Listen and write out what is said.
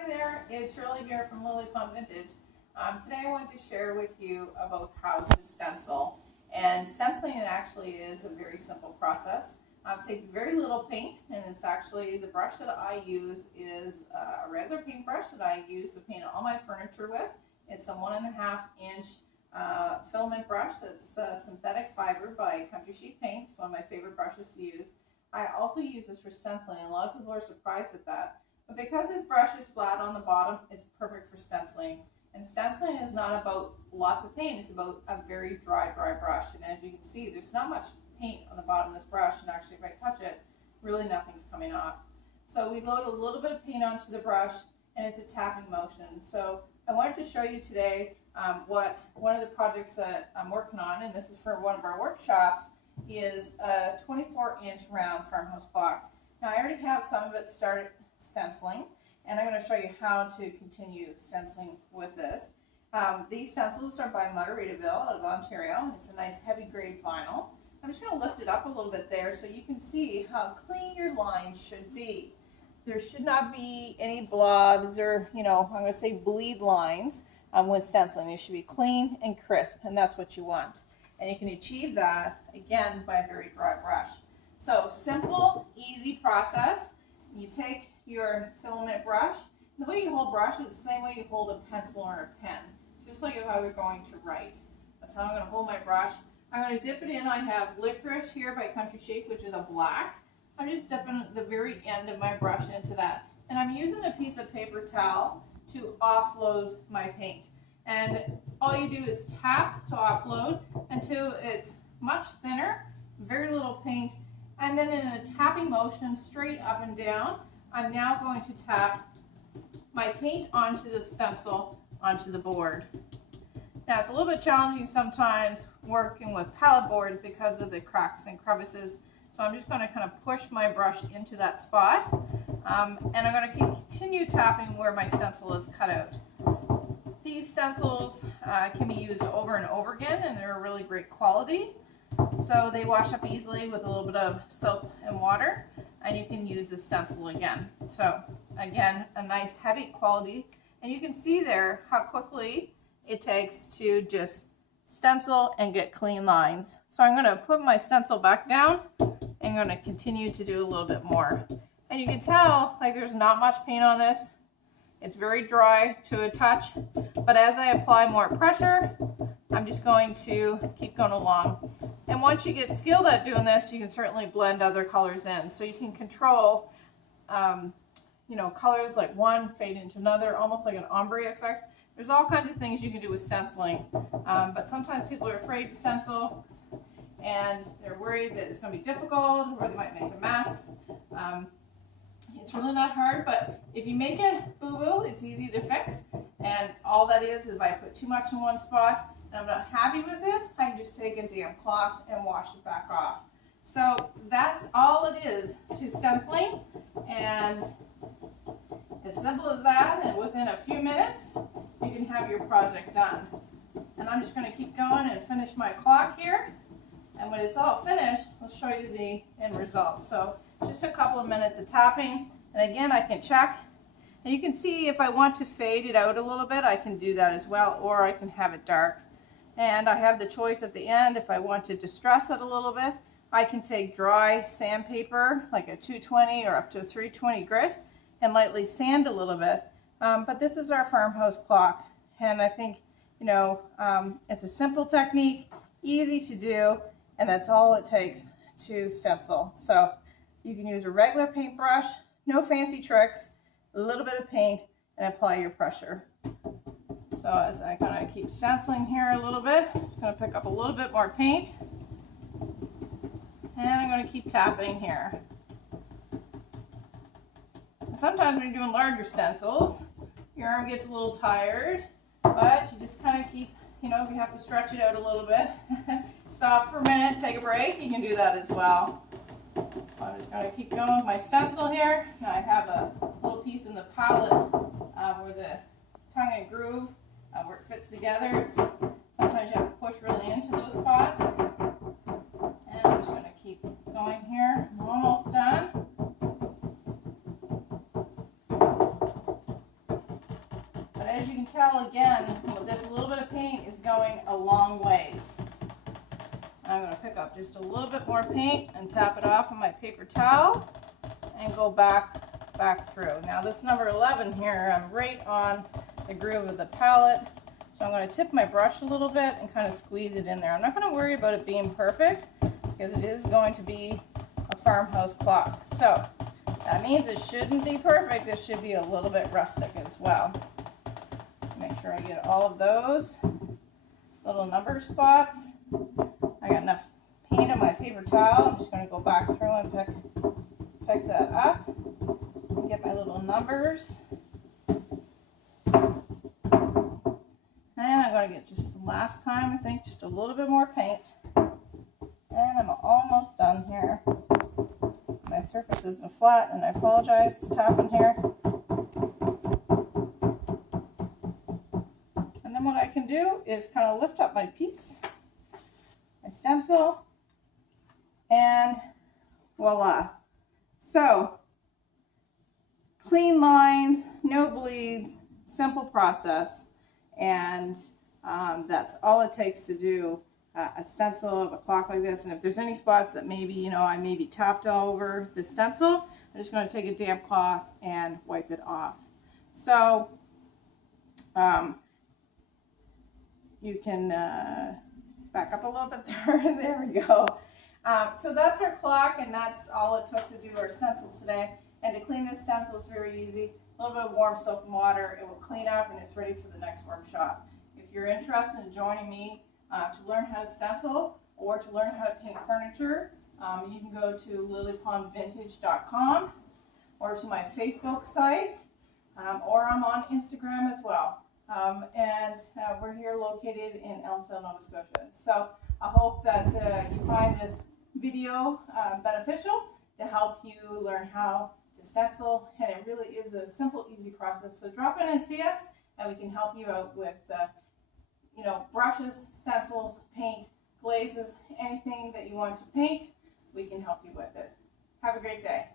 Hi there, it's Shirley here from Lily Plum Vintage. Today I wanted to share with you about how to stencil. And stenciling actually is a very simple process. It takes very little paint, and it's actually the brush that I use is a regular paintbrush that I use to paint all my furniture with. It's a 1.5-inch filament brush that's synthetic fiber by Country Sheet Paint. It's one of my favorite brushes to use. I also use this for stenciling, and a lot of people are surprised at that. But because this brush is flat on the bottom, it's perfect for stenciling. And stenciling is not about lots of paint, it's about a very dry brush. And as you can see, there's not much paint on the bottom of this brush, and actually if I touch it, really nothing's coming off. So we load a little bit of paint onto the brush, and it's a tapping motion. So I wanted to show you today what one of the projects that I'm working on, and this is for one of our workshops, is a 24-inch round farmhouse clock. Now I already have some of it started stenciling, and I'm going to show you how to continue stenciling with this. These stencils are by Margaritaville out of Ontario. It's a nice heavy grade vinyl. I'm just going to lift it up a little bit there so you can see how clean your lines should be. There should not be any blobs or, I'm going to say bleed lines when stenciling. It should be clean and crisp, and that's what you want. And you can achieve that, again, by a very dry brush. So, simple, easy process. You take your filament brush. The way you hold brush is the same way you hold a pencil or a pen, just like if I were going to write. That's how I'm going to hold my brush. I'm going to dip it in. I have Licorice here by Country Sheet, which is a black. I'm just dipping the very end of my brush into that. And I'm using a piece of paper towel to offload my paint. And all you do is tap to offload until it's much thinner, very little paint. And then in a tapping motion, straight up and down, I'm now going to tap my paint onto the stencil, onto the board. Now it's a little bit challenging sometimes working with pallet boards because of the cracks and crevices. So I'm just going to kind of push my brush into that spot. And I'm going to continue tapping where my stencil is cut out. These stencils can be used over and over again, and they're a really great quality. So they wash up easily with a little bit of soap and water, and you can use the stencil again. So again, a nice heavy quality, and you can see there how quickly it takes to just stencil and get clean lines. So I'm going to put my stencil back down and I'm going to continue to do a little bit more. And you can tell like there's not much paint on this. It's very dry to a touch, but as I apply more pressure, I'm just going to keep going along. And once you get skilled at doing this, you can certainly blend other colors in. So you can control, colors like one fade into another, almost like an ombre effect. There's all kinds of things you can do with stenciling, but sometimes people are afraid to stencil, and they're worried that it's going to be difficult or they might make a mess. It's really not hard, but if you make a boo-boo, it's easy to fix. And all that is if I put too much in one spot and I'm not happy with it, I can just take a damp cloth and wash it back off. So that's all it is to stenciling, and as simple as that, and within a few minutes, you can have your project done. And I'm just going to keep going and finish my clock here. And when it's all finished, I'll show you the end result. So just a couple of minutes of tapping, and again I can check, and you can see if I want to fade it out a little bit, I can do that as well, or I can have it dark. And I have the choice at the end, if I want to distress it a little bit, I can take dry sandpaper, like a 220 or up to a 320 grit, and lightly sand a little bit. But this is our farmhouse clock, and I think, it's a simple technique, easy to do, and that's all it takes to stencil. So you can use a regular paintbrush, no fancy tricks, a little bit of paint, and apply your pressure. So as I kind of keep stenciling here a little bit, I'm going to pick up a little bit more paint, and I'm going to keep tapping here. And sometimes when you're doing larger stencils, your arm gets a little tired, but you just kind of keep, if you have to stretch it out a little bit, stop for a minute, take a break, you can do that as well. So I'm just going to keep going with my stencil here. Now I have a little piece in the palette where the tongue and groove, where it fits together. Sometimes you have to push really into those spots. And I'm just going to keep going here. I'm almost done. tell again, this little bit of paint is going a long ways. I'm going to pick up just a little bit more paint and tap it off on my paper towel and go back through. Now this number 11 here, I'm right on the groove of the palette. So I'm going to tip my brush a little bit and kind of squeeze it in there. I'm not going to worry about it being perfect because it is going to be a farmhouse clock. So that means it shouldn't be perfect. It should be a little bit rustic as well. Make sure I get all of those little number spots. I got enough paint on my paper towel. I'm just going to go back through and pick that up and get my little numbers. And I'm going to get just last time, I think, just a little bit more paint. And I'm almost done here. My surface isn't flat, and I apologize for tapping here. And then what I can do is kind of lift up my piece, my stencil, and voila. So, clean lines, no bleeds, simple process. And that's all it takes to do a stencil of a clock like this. And if there's any spots that maybe, I maybe tapped over the stencil, I'm just going to take a damp cloth and wipe it off. So you can back up a little bit there. There we go. So that's our clock, and that's all it took to do our stencil today. And to clean this stencil is very easy. A little bit of warm soap and water, it will clean up and it's ready for the next workshop. If you're interested in joining me to learn how to stencil or to learn how to paint furniture, you can go to lilypondvintage.com or to my Facebook site, or I'm on Instagram as well. And we're here located in Elmsdale, Nova Scotia. So I hope that you find this video beneficial to help you learn how to stencil, and it really is a simple, easy process. So drop in and see us, and we can help you out with, brushes, stencils, paint, glazes, anything that you want to paint, we can help you with it. Have a great day.